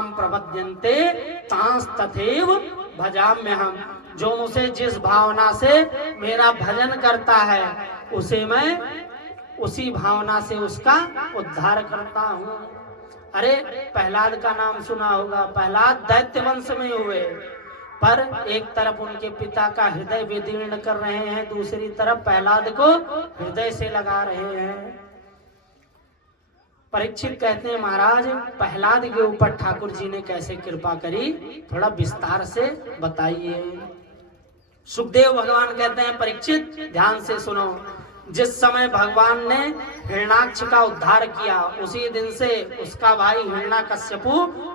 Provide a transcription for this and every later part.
माम प्रपद्यन्ते तांस तथैव भजाम्यहम्। जो मुझे जिस भावना से मेरा भजन करता है उसे मैं उसी भावना से उसका उद्धार करता हूँ। अरे प्रहलाद का नाम सुना होगा। प्रहलाद दैत्य वंश में हुए, पर एक तरफ उनके पिता का हृदय विदीर्ण कर रहे हैं, दूसरी तरफ प्रहलाद को हृदय से लगा रहे हैं। परीक्षित कहते हैं महाराज प्रहलाद के ऊपर ठाकुर जी ने कैसे कृपा करी, थोड़ा विस्तार से बताइए। सुखदेव भगवान कहते हैं परीक्षित ध्यान से सुनो। जिस समय भगवान ने हिरण्याक्ष का उद्धार किया उसी दिन से उसका भाई हिरण्याकश्यपु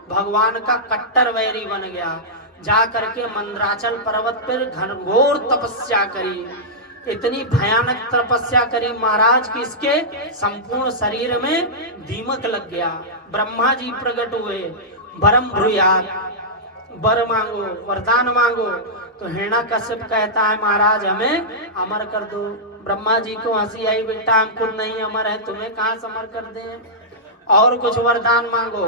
भगवान का कट्टर वैरी बन गया। जा करके मंदराचल पर्वत पर घनघोर तपस्या करी, इतनी भयानक तपस्या करी महाराज कि इसके संपूर्ण शरीर में दीमक लग गया। ब्रह्मा जी प्रकट हुए, वरम भ्रूयात्, वर मांगो, वरदान मांगो। तो हिरण्याकश्यप कहता है महाराज हमें अमर कर दो। ब्रह्मा जी को हंसी आई, बेटा हम खुद नहीं अमर है, तुम्हें कहां से अमर कर दें, और कुछ वरदान मांगो।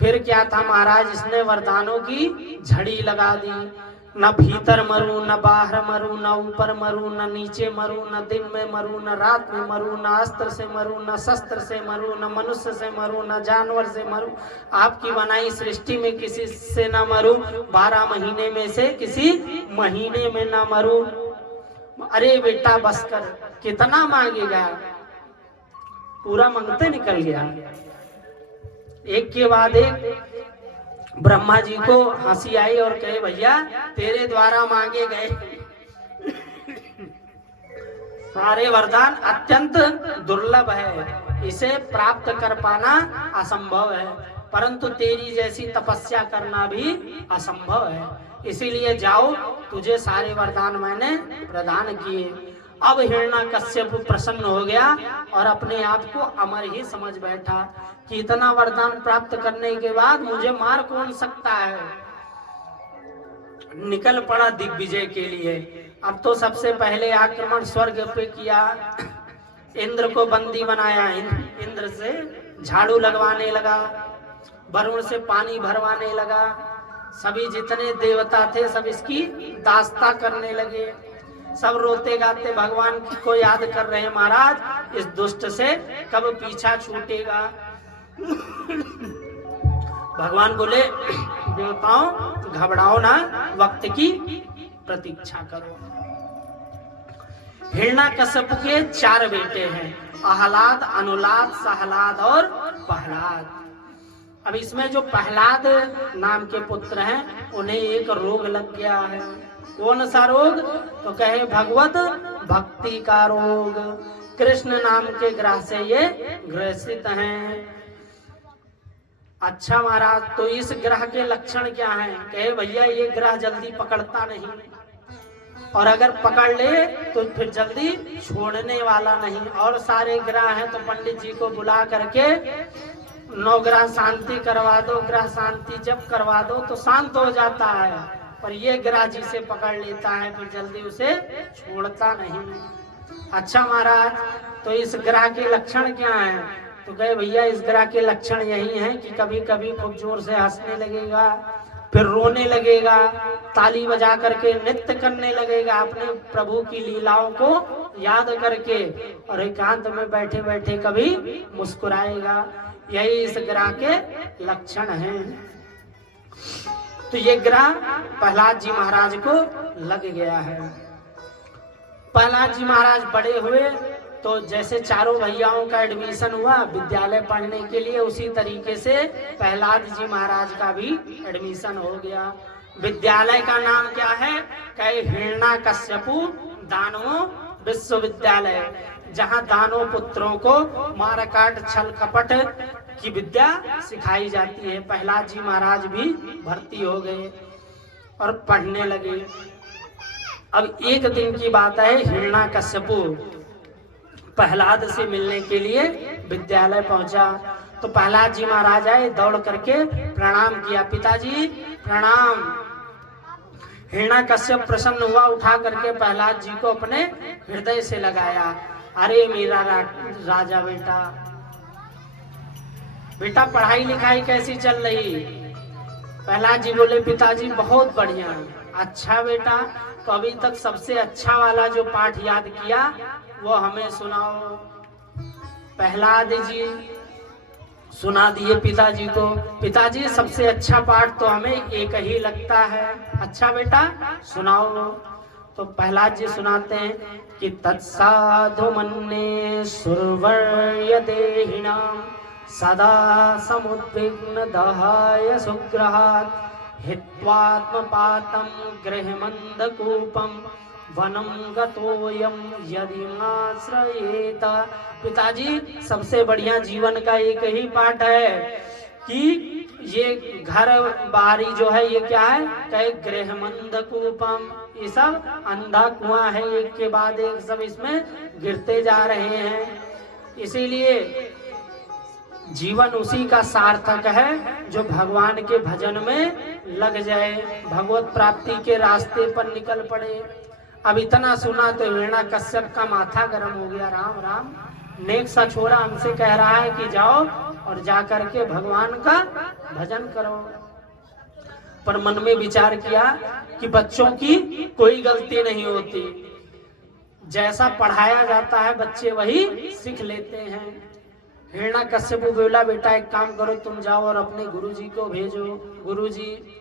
फिर क्या था महाराज, इसने वरदानों की झड़ी लगा दी। न भीतर मरू, न बाहर मरू, न ऊपर मरू, न नीचे मरू, न दिन में मरू, न रात में मरू, न अस्त्र से मरू, न शस्त्र से मरू, न मनुष्य से मरू, न जानवर से मरू, आपकी बनाई सृष्टि में किसी से न मरू, 12 महीने में से किसी महीने में न मरू। अरे बेटा बस कर, कितना मांगेगा, पूरा मांगते निकल गया। एक के बाद एक ब्रह्मा जी को हंसी आई और कहे भैया तेरे द्वारा मांगे गए सारे वरदान अत्यंत दुर्लभ है, इसे प्राप्त कर पाना असंभव है, परंतु तेरी जैसी तपस्या करना भी असंभव है। इसीलिए जाओ, तुझे सारे वरदान मैंने प्रदान किए। अब हिरण्याकश्यप प्रसन्न हो गया और अपने आप को अमर ही समझ बैठा कि इतना वरदान प्राप्त करने के बाद मुझे मार कौन सकता है। निकल पड़ा दिग्विजय के लिए। अब तो सबसे पहले आक्रमण स्वर्ग पे किया, इंद्र को बंदी बनाया, इंद्र से झाड़ू लगवाने लगा, वरुण से पानी भरवाने लगा, सभी जितने देवता थे सब इसकी दास्ता करने लगे। सब रोते गाते भगवान को याद कर रहे हैं, महाराज इस दुष्ट से कब पीछा छूटेगा। भगवान बोले देवताओं घबराओ ना, वक्त की प्रतीक्षा करो। हिरण्याकश्यप के 4 बेटे हैं, आहलाद, अनुलाद, सहलाद और प्रहलाद। अब इसमें जो प्रहलाद नाम के पुत्र हैं उन्हें एक रोग लग गया है। कौन सा रोग, तो कहे भगवत भक्ति का रोग। कृष्ण नाम के ग्रह से ये ग्रसित हैं। अच्छा महाराज, तो इस ग्रह के लक्षण क्या हैं? कहे भैया ये ग्रह जल्दी पकड़ता नहीं, और अगर पकड़ ले तो फिर जल्दी छोड़ने वाला नहीं। और सारे ग्रह हैं तो पंडित जी को बुला करके 9 ग्रह शांति करवा दो, ग्रह शांति जब करवा दो तो शांत हो जाता है, पर ये ग्रह जिसे पकड़ लेता है फिर जल्दी उसे छोड़ता नहीं। अच्छा महाराज, तो इस ग्रह के लक्षण क्या हैं? तो कहे भैया इस ग्रह के लक्षण यही हैं कि कभी कभी खूब जोर से हंसने लगेगा, फिर रोने लगेगा, ताली बजा करके नृत्य करने लगेगा अपने प्रभु की लीलाओं को याद करके, और एकांत में बैठे बैठे कभी मुस्कुराएगा। यही इस ग्रह के लक्षण हैं। तो ये ग्रह प्रहलाद जी महाराज को लग गया है। प्रहलाद जी महाराज बड़े हुए तो जैसे चारों भैयाओं का एडमिशन हुआ विद्यालय पढ़ने के लिए, उसी तरीके से प्रहलाद जी महाराज का भी एडमिशन हो गया। विद्यालय का नाम क्या है? कहे हिरण्याकश्यपु दानवों विश्वविद्यालय, जहाँ दानव पुत्रों को मारकाट छल कपट की विद्या सिखाई जाती है। प्रहलाद जी महाराज भी भर्ती हो गए और पढ़ने लगे। अब एक दिन की बात है, हिरण्याकश्यपु प्रहलाद से मिलने के लिए विद्यालय पहुंचा। तो प्रहलाद जी महाराज आए, दौड़ करके प्रणाम किया, पिताजी प्रणाम। हिरण्याकश्यप प्रसन्न हुआ, उठा करके प्रहलाद जी को अपने हृदय से लगाया। अरे मेरा राजा बेटा, बेटा पढ़ाई लिखाई कैसी चल रही? प्रहलाद जी बोले पिताजी बहुत बढ़िया। अच्छा बेटा, तो अभी तक सबसे अच्छा वाला जो पाठ याद किया वो हमें सुनाओ। प्रहलाद जी सुना दिए पिताजी को। पिताजी सबसे अच्छा पाठ तो हमें एक ही लगता है। अच्छा बेटा सुनाओ। तो प्रहलाद जी सुनाते हैं कि तत्साधु मन्ये सुरवर्य देहिनां सदा समुद्विग्न दहाय सुग्रहात् हित्वात्मपातं गृहमन्दकूपं वनं गतोऽयं यदि माश्रयेत। पिताजी सबसे बढ़िया जीवन का एक ही पाठ है कि ये घर बारी जो है ये क्या है, कहे गृहमंदकूपम, ये सब अंधा कुआं है, एक के बाद एक सब इसमें गिरते जा रहे हैं। इसीलिए जीवन उसी का सार्थक है जो भगवान के भजन में लग जाए, भगवत प्राप्ति के रास्ते पर निकल पड़े। अब इतना सुना तो हिरण्याकश्यप का माथा गर्म हो गया। राम राम, नेक सा छोरा हमसे कह रहा है कि जाओ और जाकर के भगवान का भजन करो। पर मन में विचार किया कि बच्चों की कोई गलती नहीं होती, जैसा पढ़ाया जाता है बच्चे वही सीख लेते हैं। हिरण्याकश्यप बोला बेटा एक काम करो, तुम जाओ और अपने गुरुजी को भेजो। गुरुजी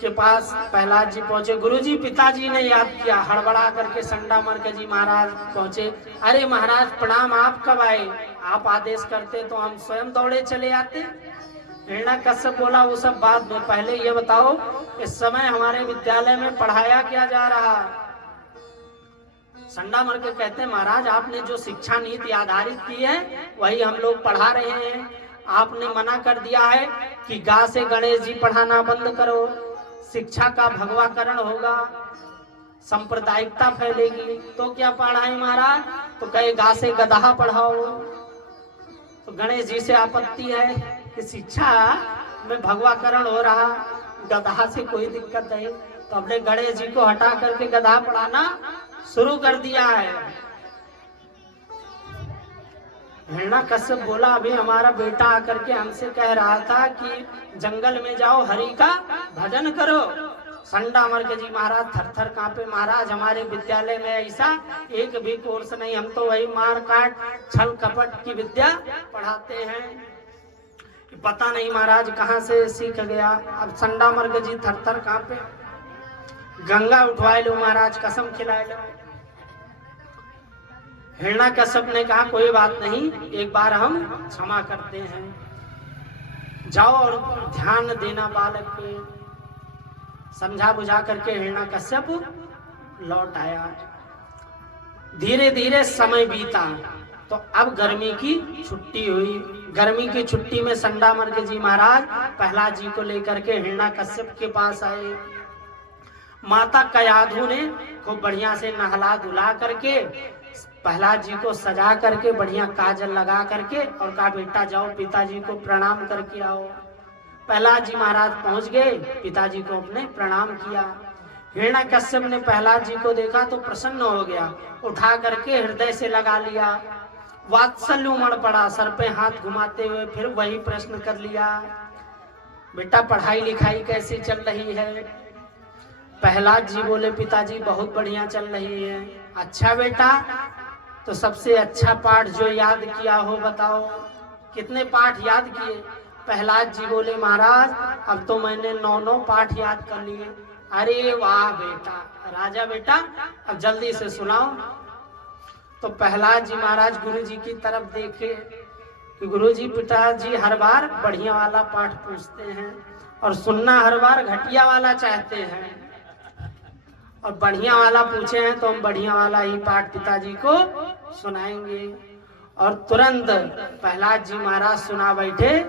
के पास प्रहलाद जी पहुंचे। गुरुजी पिताजी ने याद किया, हड़बड़ा करके संडामर्क जी महाराज पहुंचे। अरे महाराज प्रणाम, आप कब आए? आप आदेश करते तो हम स्वयं दौड़े चले आते। हिरण्याकश्यप बोला वो सब बात में, पहले ये बताओ इस समय हमारे विद्यालय में पढ़ाया क्या जा रहा? संडामर्क कहते हैं महाराज आपने जो शिक्षा नीति आधारित की है वही हम लोग पढ़ा रहे हैं। आपने मना कर दिया है कि गा से गणेश जी पढ़ाना बंद करो, शिक्षा का भगवाकरण होगा, सांप्रदायिकता फैलेगी। तो क्या पढ़ाएं महाराज? तो कहे गा से गधा पढ़ाओ। तो गणेश जी से आपत्ति है कि शिक्षा में भगवाकरण हो रहा, गधा से कोई दिक्कत नहीं। तो अपने गणेश जी को हटा करके गधा पढ़ाना शुरू कर दिया है। हिरण्याकश्यप बोला अभी हमारा बेटा आकर के हमसे कह रहा था कि जंगल में जाओ हरि का भजन करो। संडामर्क जी महाराज थर थर कांपे। महाराज हमारे विद्यालय में ऐसा एक भी कोर्स नहीं, हम तो वही मार काट छल कपट की विद्या पढ़ाते हैं। पता नहीं महाराज कहाँ से सीख गया। अब संडामर्क जी थर थर कांपे। गंगा उठवाए लो महाराज, कसम खिलाए लो। हिरण्याकश्यप ने कहा कोई बात नहीं, एक बार हम क्षमा करते हैं, जाओ और ध्यान देना बालक पे। समझा बुझा करके हिरण्याकश्यप लौट आया। धीरे धीरे समय बीता तो अब गर्मी की छुट्टी हुई। गर्मी की छुट्टी में संडामर्क जी महाराज प्रहलाद जी को लेकर के हिरण्याकश्यप के पास आए। माता कयाधु ने खूब बढ़िया से नहला धुला करके प्रहलाद जी को सजा करके बढ़िया काजल लगा करके और कहा बेटा जाओ पिताजी को प्रणाम करके आओ। प्रहलाद जी महाराज पहुंच गए, पिताजी को अपने प्रणाम किया। हिरण्याकश्यप ने प्रहलाद जी को देखा तो प्रसन्न हो गया, उठा करके हृदय से लगा लिया, वात्सल्य उमड़ पड़ा, सर पे हाथ घुमाते हुए फिर वही प्रश्न कर लिया, बेटा पढ़ाई लिखाई कैसी चल रही है? प्रहलाद जी बोले पिताजी बहुत बढ़िया चल रही है। अच्छा बेटा, तो सबसे अच्छा पाठ जो याद किया हो बताओ। कितने पाठ याद किए? प्रहलाद जी बोले महाराज अब तो मैंने 9 पाठ याद कर लिए। अरे वाह बेटा, राजा बेटा अब जल्दी से सुनाओ। तो प्रहलाद जी महाराज गुरु जी की तरफ देखे कि गुरु जी पिताजी हर बार बढ़िया वाला पाठ पूछते हैं और सुनना हर बार घटिया वाला चाहते हैं, और बढ़िया वाला पूछे हैं तो हम बढ़िया वाला ही पाठ पिताजी को सुनाएंगे। और तुरंत प्रहलाद जी महाराज सुना बैठे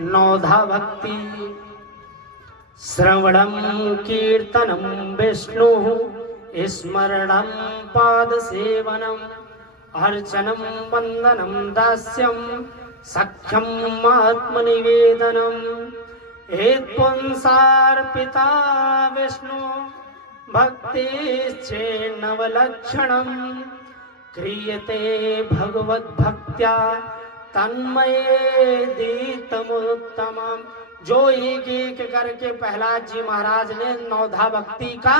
नौधा भक्ति। श्रवणम कीर्तनम विष्णु स्मरणम पाद सेवनम अर्चनम वंदनम दास्यम सख्यम आत्मनिवेदनम हेत्पुंसार्पिता विष्णु भक्तिश्चेन्नवलक्षणं क्रियते भगवद्भक्त्या तन्मये दीतमुत्तमम्। जो एक एक करके प्रहलाद जी महाराज ने नवधा भक्ति का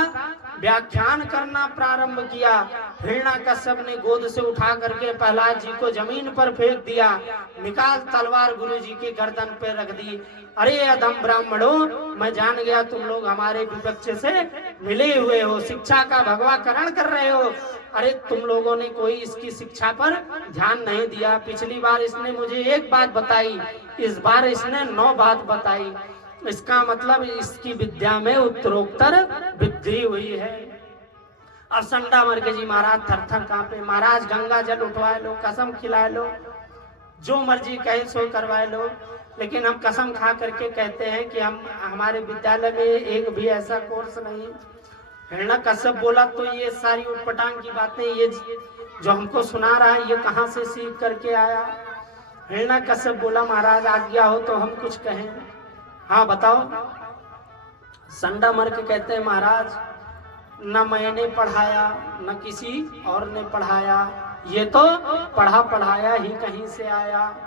व्याख्यान करना प्रारंभ किया। हिरण्यकश्यप ने गोद से उठा करके प्रहलाद जी को जमीन पर फेंक दिया, निकाल तलवार गुरु जी के गर्दन पे रख दी। अरे अधम ब्राह्मणों, मैं जान गया तुम लोग हमारे विपक्ष से मिले हुए हो, शिक्षा का भगवाकरण कर रहे हो। अरे तुम लोगों ने कोई इसकी शिक्षा पर ध्यान नहीं दिया। पिछली बार इसने मुझे एक बात बताई, इस बार इसने 9 बात बताई। इसका मतलब इसकी विद्या में उत्तरोत्तर वृद्धि हुई है। अब संडा मर्गे जी महाराज थर-थर कांपे। महाराज गंगा जल उठवा लो, कसम खिला लो, जो मर्जी कहे सो करवा लो, लेकिन हम कसम खा करके कहते हैं कि हम हमारे विद्यालय में एक भी ऐसा कोर्स नहीं। हिरण्यकश्यप बोला तो ये सारी उटपटांग की बातें ये जो हमको सुना रहा है ये कहाँ से सीख करके आया। हिरण्यकश्यप बोला महाराज आज्ञा हो तो हम कुछ कहें। हाँ बताओ। संडा मर्ग कहते हैं महाराज न मैंने पढ़ाया न किसी और ने पढ़ाया, ये तो पढ़ा पढ़ाया ही कहीं से आया।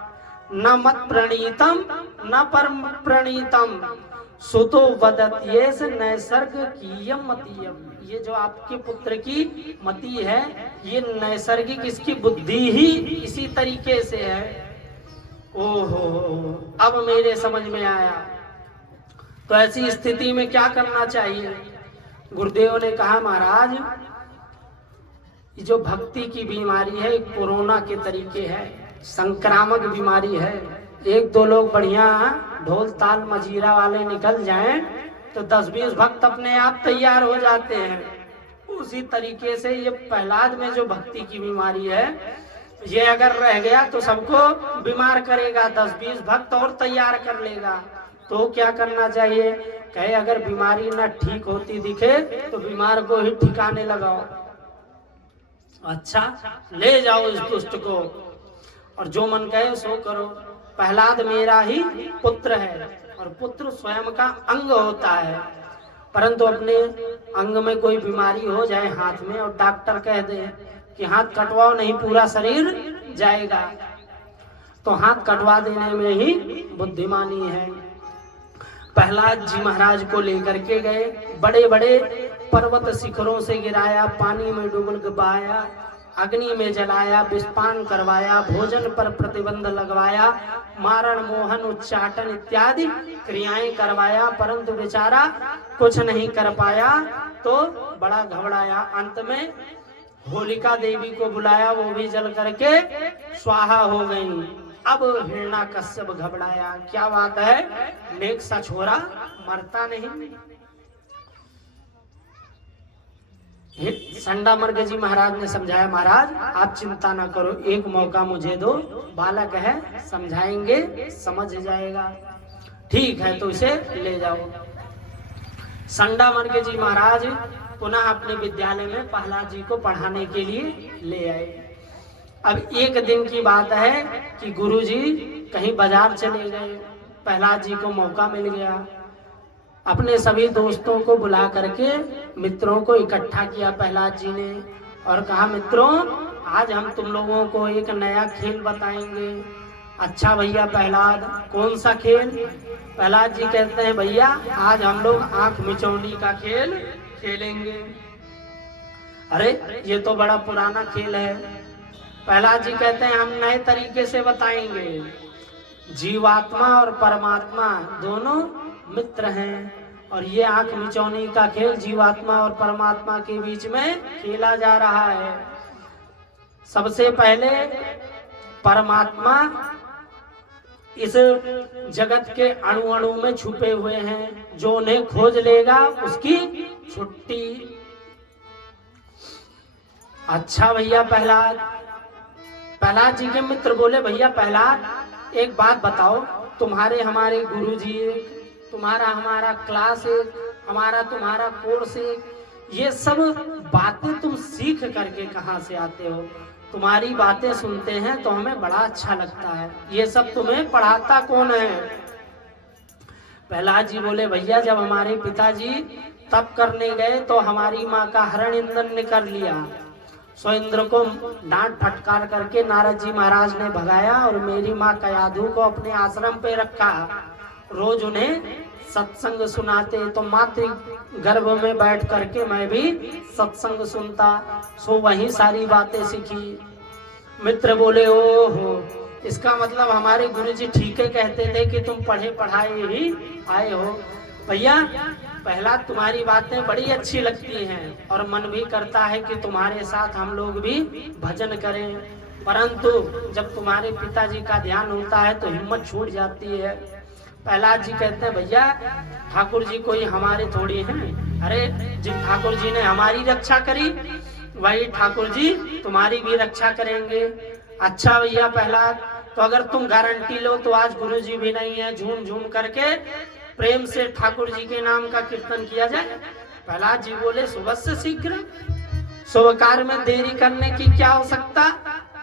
न मत प्रणीतम न परम प्रणीतम सुतो वदत ये से नैसर्ग कीयम मतीयम। ये जो आपके पुत्र की मति है ये नैसर्गिक इसकी बुद्धि ही इसी तरीके से है। ओहो अब मेरे समझ में आया। तो ऐसी स्थिति में क्या करना चाहिए? गुरुदेव ने कहा महाराज ये जो भक्ति की बीमारी है एक कोरोना के तरीके है, संक्रामक बीमारी है। 1-2 लोग बढ़िया ढोल ताल मजीरा वाले निकल जाएं तो 10-20 भक्त अपने आप तैयार हो जाते हैं। उसी तरीके से ये प्रहलाद में जो भक्ति की बीमारी है ये अगर रह गया तो सबको बीमार करेगा, 10-20 भक्त और तैयार कर लेगा। तो क्या करना चाहिए? कहे अगर बीमारी ना ठीक होती दिखे तो बीमार को ही ठिकाने लगाओ। अच्छा ले जाओ इस दुष्ट को और जो मन कहे सो करो। प्रहलाद मेरा ही पुत्र है और पुत्र स्वयं का अंग होता है, परंतु अपने अंग में कोई बीमारी हो जाए हाथ में और डॉक्टर कह दे कि हाथ कटवाओ नहीं पूरा शरीर जाएगा, तो हाथ कटवा देने में ही बुद्धिमानी है। प्रहलाद जी महाराज को लेकर के गए, बड़े बड़े पर्वत शिखरों से गिराया, पानी में डुबवाया, अग्नि में जलाया, विषपान करवाया, भोजन पर प्रतिबंध लगवाया, मारण मोहन उच्चाटन इत्यादि क्रियाएं करवाया, परंतु बेचारा कुछ नहीं कर पाया तो बड़ा घबराया। अंत में होलिका देवी को बुलाया, वो भी जल करके स्वाहा हो गई। अब हिरण्यकश्यप घबराया, क्या बात है नेक सा छोरा मरता नहीं। संडा मर्ग जी महाराज ने समझाया महाराज आप चिंता ना करो, एक मौका मुझे दो, बालक है समझाएंगे समझ जाएगा। ठीक है तो इसे ले जाओ। संडा मर्ग जी महाराज पुनः अपने विद्यालय में प्रहलाद जी को पढ़ाने के लिए ले आए। अब एक दिन की बात है कि गुरुजी कहीं बाजार चले गए, प्रहलाद जी को मौका मिल गया। अपने सभी दोस्तों को बुला करके मित्रों को इकट्ठा किया प्रहलाद जी ने और कहा मित्रों आज हम तुम लोगों को एक नया खेल बताएंगे। अच्छा भैया प्रहलाद कौन सा खेल? प्रहलाद जी कहते हैं भैया आज हम लोग आंख मिचौनी का खेल खेलेंगे। अरे ये तो बड़ा पुराना खेल है। प्रहलाद जी कहते हैं हम नए तरीके से बताएंगे। जीवात्मा और परमात्मा दोनों मित्र हैं और ये आंख मिचौनी का खेल जीवात्मा और परमात्मा के बीच में खेला जा रहा है। सबसे पहले परमात्मा इस जगत के अणु अणु में छुपे हुए हैं, जो उन्हें खोज लेगा उसकी छुट्टी। अच्छा भैया प्रहलाद जी के मित्र बोले भैया प्रहलाद एक बात बताओ, तुम्हारे हमारे गुरुजी एक, तुम्हारा हमारा क्लास एक, हमारा तुम्हारा कोर्स एक, ये सब बातें तुम सीख करके कहाँ से आते हो? तुम्हारी बातें सुनते हैं तो हमें बड़ा अच्छा लगता है, ये सब तुम्हें पढ़ाता कौन है? प्रहलाद जी बोले भैया जब हमारे पिताजी तप करने गए तो हमारी माँ का हरण इंद्र ने कर लिया, सो इंद्र को डांट फटकार करके नारद जी महाराज ने भगाया और मेरी माँ कयाधु को अपने आश्रम पे रखा। रोज उन्हें सत्संग सुनाते, तो मातृ गर्भ में बैठ करके मैं भी सत्संग सुनता। सो वही सारी बातें सीखी। मित्र बोले ओहो, इसका मतलब हमारे गुरुजी ठीक है कहते थे कि तुम पढ़े पढ़ाए ही आए हो। भैया पहला तुम्हारी बातें बड़ी अच्छी लगती हैं और मन भी करता है कि तुम्हारे साथ हम लोग भी भजन करें, परंतु जब तुम्हारे पिताजी का ध्यान होता है तो हिम्मत छूट जाती है। प्रहलाद जी कहते हैं भैया ठाकुर जी कोई हमारे थोड़ी हैं, अरे जिन ठाकुर जी ने हमारी रक्षा करी वही ठाकुर जी तुम्हारी भी रक्षा करेंगे। अच्छा भैया प्रहलाद, तो अगर तुम गारंटी लो तो आज गुरु जी भी नहीं है, झूम झूम करके प्रेम से ठाकुर जी के नाम का कीर्तन किया जाए। प्रहलाद जी बोले सुबह से शीघ्र, शुभ कार्य में देरी करने की क्या हो सकता।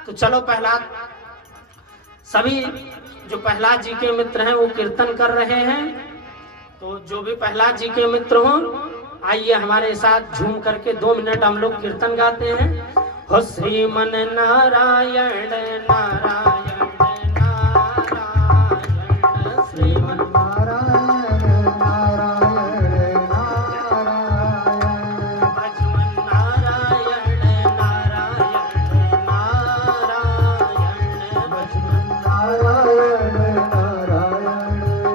तो चलो प्रहलाद, सभी जो प्रहलाद जी के मित्र हैं वो कीर्तन कर रहे हैं, तो जो भी प्रहलाद जी के मित्र हो आइए हमारे साथ झूम करके 2 मिनट हम लोग कीर्तन गाते हैं। हो श्रीमन नारायण नारायण नारायण, श्रीमन नारायण नारायण नारायण, भजमन नारायण नारायण नारायण, भजमन नारायण नारायण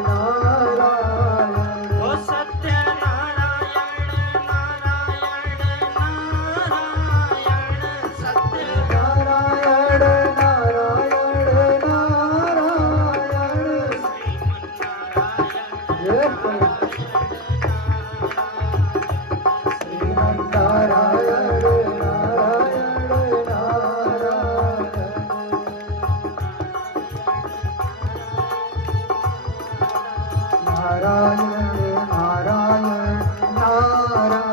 नारायण, हो सत्य नारायण नारायण नारायण, सत्य नारायण नारायण नारायण, श्रीमन नारायण नारायण नारायण नारायण नारायण,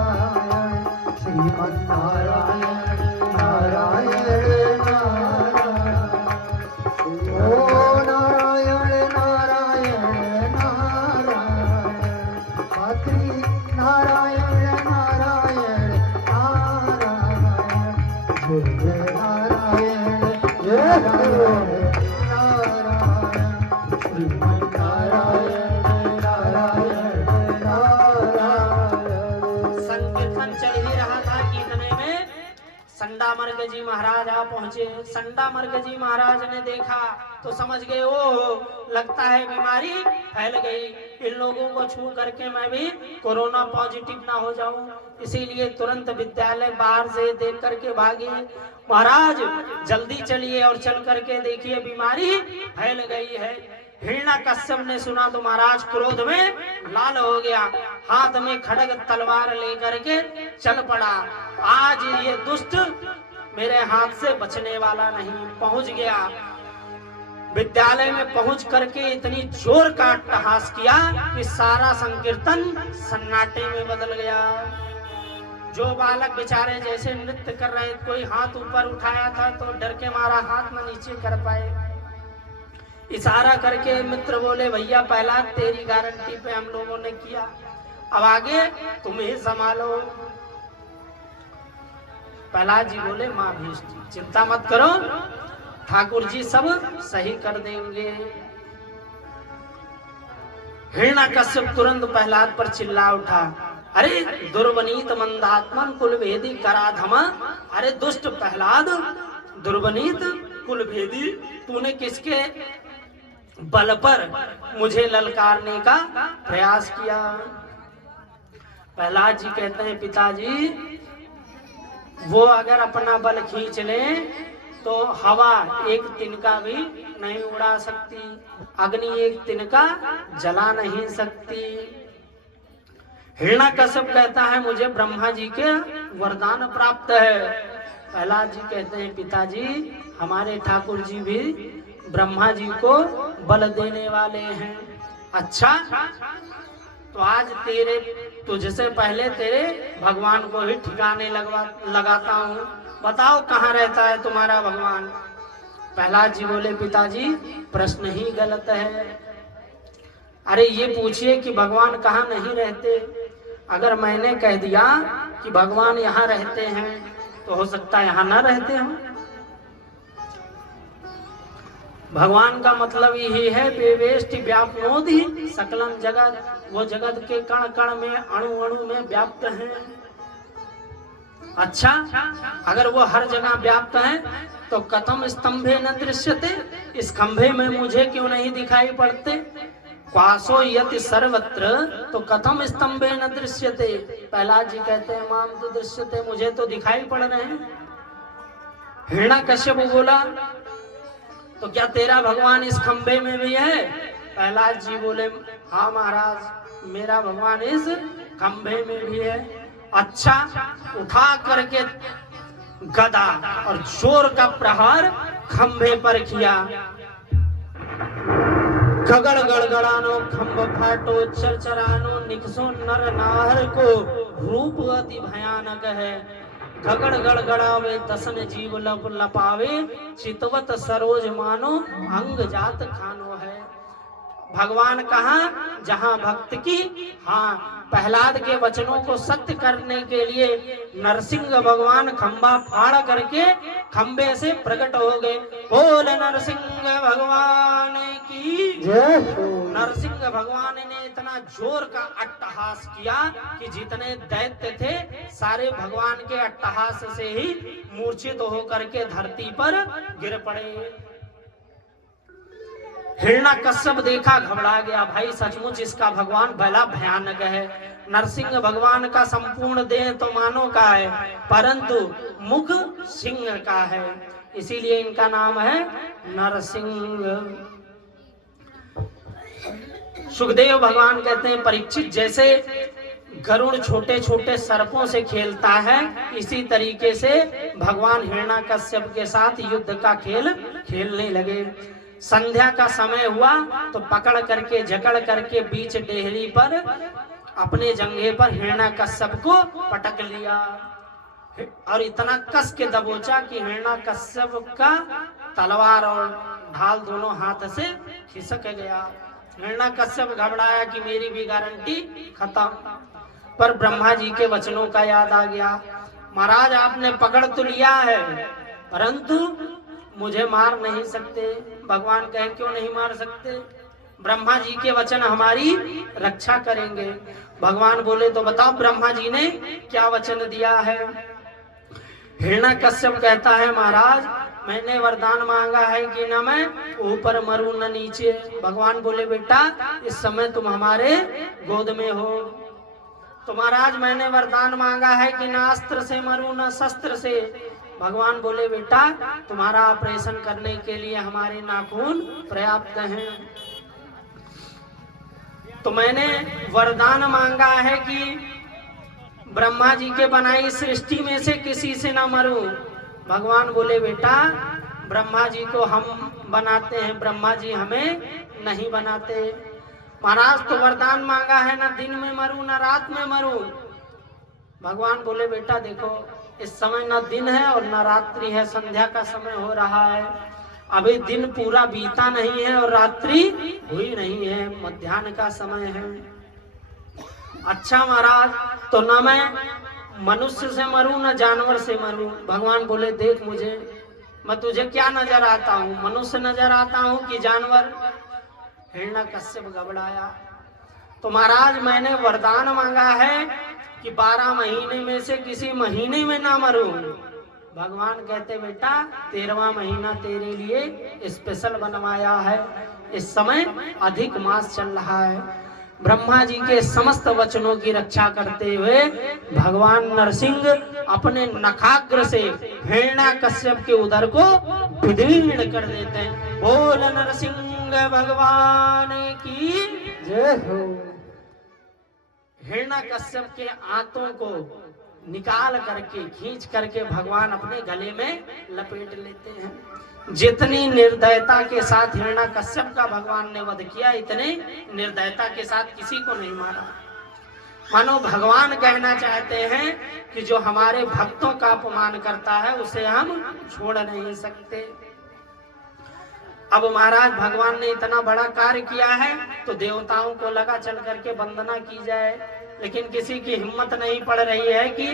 श्रीमन नारायण नारायण नारायण, ओ नारायण नारायण नारायण, मातृ नारायण नारायण नारायण, जय नारायण जय नारायण, श्रीमन नारायण नारायण नारायण। संकीर्तन चल ही रहा था कि इतने में संडामर्ग जी महाराज आ पहुंचे। संडामर्ग जी महाराज ने देखा तो समझ गए ओ लगता है बीमारी फैल गई, इन लोगों को छू करके मैं भी कोरोना पॉजिटिव ना हो जाऊं, इसीलिए तुरंत विद्यालय बाहर से देख करके भागे। महाराज जल्दी चलिए और चल करके देखिए बीमारी फैल गई है। हिरण्यकश्यप ने सुना तो महाराज क्रोध में लाल हो गया, हाथ में खड़ग तलवार लेकर के चल पड़ा। आज ये दुष्ट मेरे हाथ से बचने वाला नहीं। पहुंच गया विद्यालय में, पहुंच करके इतनी जोर का अट्टहास किया कि सारा संकीर्तन सन्नाटे में बदल गया। जो बालक बेचारे जैसे नृत्य कर रहे, कोई हाथ ऊपर उठाया था तो डर के मारा हाथ न नीचे कर पाए। इशारा करके मित्र बोले भैया पहला तेरी गारंटी पे हम लोगों ने किया, अब आगे तुम ही संभालो। प्रहलाद जी बोले माँ भीष्म चिंता मत करो, ठाकुर जी सब सही कर देंगे। हिरण्यकश्यप तुरंत प्रहलाद पर चिल्ला उठा, अरे दुर्वनीत मंदात्मन कुलभेदी कराधमा, अरे दुष्ट प्रहलाद दुर्वनीत कुलभेदी, तूने किसके बल पर मुझे ललकारने का प्रयास किया। प्रहलाद जी कहते हैं पिताजी वो अगर अपना बल खींच ले तो हवा एक तिनका भी नहीं उड़ा सकती, अग्नि एक तिनका जला नहीं सकती। हिरण्यकश्यप कहता है मुझे ब्रह्मा जी के वरदान प्राप्त है। प्रहलाद जी कहते हैं पिताजी हमारे ठाकुर जी भी ब्रह्मा जी को बल देने वाले हैं। अच्छा तो आज तुझसे पहले तेरे भगवान को ही ठिकाने लगाता हूँ, बताओ कहाँ रहता है तुम्हारा भगवान। प्रहलाद जी बोले पिताजी प्रश्न ही गलत है, अरे ये पूछिए कि भगवान कहाँ नहीं रहते। अगर मैंने कह दिया कि भगवान यहाँ रहते हैं तो हो सकता है यहाँ न रहते हम। भगवान का मतलब यही है बेवेष्टि व्याप्नोति सकलम जगत, वो जगत के कण कण में अणु अणु में व्याप्त हैं। अच्छा, अगर वो हर जगह व्याप्त है तो कथम स्तंभे न दृश्यते, इस खंभे में मुझे क्यों नहीं दिखाई पड़ते। क्वासो यति सर्वत्र, तो कथम स्तंभे न दृश्यते, प्रहलाद जी कहते हैं माम तो दृश्यते, मुझे तो दिखाई पड़ रहे हैं। हिरण्याकश्यप बोला तो क्या तेरा भगवान इस खंभे में भी है। प्रहलाद जी बोले हाँ महाराज, मेरा भगवान इस खंभे में भी है। अच्छा, उठा करके गदा और जोर का प्रहार खंभे पर किया। गगड़ गड़गड़ानो खंभ फाटो चरचरानो निकसो नर नाहर को, रूप अति भयानक है। गगड़ गड़गड़ावे दसन जीव लप लपावे, चितवत सरोज मानो अंग जात खानो है। भगवान कहाँ, जहाँ भक्त की। हाँ, प्रहलाद के वचनों को सत्य करने के लिए नरसिंह भगवान खंभा फाड़ करके खंबे से प्रकट हो गए। बोल नरसिंह भगवान की जय। नरसिंह भगवान ने इतना जोर का अट्टहास किया कि जितने दैत्य थे सारे भगवान के अट्टहास से ही मूर्छित होकर के धरती पर गिर पड़े। हिरण्याकश्यप देखा, घबरा गया, भाई सचमुच इसका भगवान भला भयानक है। नरसिंह भगवान का संपूर्ण देह तो मानव का है, परंतु मुख सिंह का है, इसीलिए इनका नाम है नरसिंह। सुखदेव भगवान कहते हैं परीक्षित, जैसे गरुड़ छोटे छोटे सर्पों से खेलता है, इसी तरीके से भगवान हिरण्याकश्यप के साथ युद्ध का खेल खेलने लगे। संध्या का समय हुआ तो पकड़ करके जकड़ करके बीच डेहरी पर अपने जंघे पर हिरण्याकश्यप को पटक लिया और इतना कस के दबोचा कि हिरण्याकश्यप का तलवार और ढाल दोनों हाथ से खिसक गया। हिरण्याकश्यप घबराया कि मेरी भी गारंटी खत्म, पर ब्रह्मा जी के वचनों का याद आ गया। महाराज आपने पकड़ तो लिया है, परंतु मुझे मार नहीं सकते। भगवान कहे क्यों नहीं मार सकते, ब्रह्मा जी के वचन हमारी रक्षा करेंगे। भगवान बोले तो बताओ ब्रह्मा जी ने क्या वचन दिया है। हिरण्याकश्यप कहता है महाराज मैंने वरदान मांगा है कि न मैं ऊपर मरूं न नीचे। भगवान बोले बेटा इस समय तुम हमारे गोद में हो। तो महाराज मैंने वरदान मांगा है कि न अस्त्र से मरूं न शस्त्र से। भगवान बोले बेटा तुम्हारा ऑपरेशन करने के लिए हमारे नाखून पर्याप्त हैं। तो मैंने वरदान मांगा है कि ब्रह्मा जी के बनाई सृष्टि में से किसी से ना मरूं। भगवान बोले बेटा ब्रह्मा जी को हम बनाते हैं, ब्रह्मा जी हमें नहीं बनाते। महाराज तो वरदान मांगा है ना दिन में मरूं ना रात में मरूं। भगवान बोले बेटा देखो इस समय न दिन है और न रात्रि है, संध्या का समय हो रहा है, अभी दिन पूरा बीता नहीं है और रात्रि हुई नहीं है, मध्याह्न का समय है। अच्छा महाराज तो न मैं मनुष्य से मरूं न जानवर से मरूं। भगवान बोले देख मुझे, मैं तुझे क्या नजर आता हूँ, मनुष्य नजर आता हूँ कि जानवर। हिरण्याकश्यप घबराया। तो महाराज मैंने वरदान मांगा है कि 12 महीने में से किसी महीने में ना मरूं। भगवान कहते बेटा 13वां महीना तेरे लिए स्पेशल बनवाया है, इस समय अधिक मास चल रहा है। ब्रह्मा जी के समस्त वचनों की रक्षा करते हुए भगवान नरसिंह अपने नखाग्र से हिरण्याकश्यप के उदर को विदीर्ण कर देते हैं। बोल नरसिंह भगवान की जय हो। हिरण्याकश्यप के आंतों को निकाल करके खींच करके भगवान अपने गले में लपेट लेते हैं। जितनी निर्दयता के साथ हिरण्याकश्यप का भगवान ने वध किया, इतने निर्दयता के साथ किसी को नहीं मारा। मानो भगवान कहना चाहते हैं कि जो हमारे भक्तों का अपमान करता है उसे हम छोड़ नहीं सकते। अब महाराज भगवान ने इतना बड़ा कार्य किया है तो देवताओं को लगा चल करके वंदना की जाए, लेकिन किसी की हिम्मत नहीं पड़ रही है कि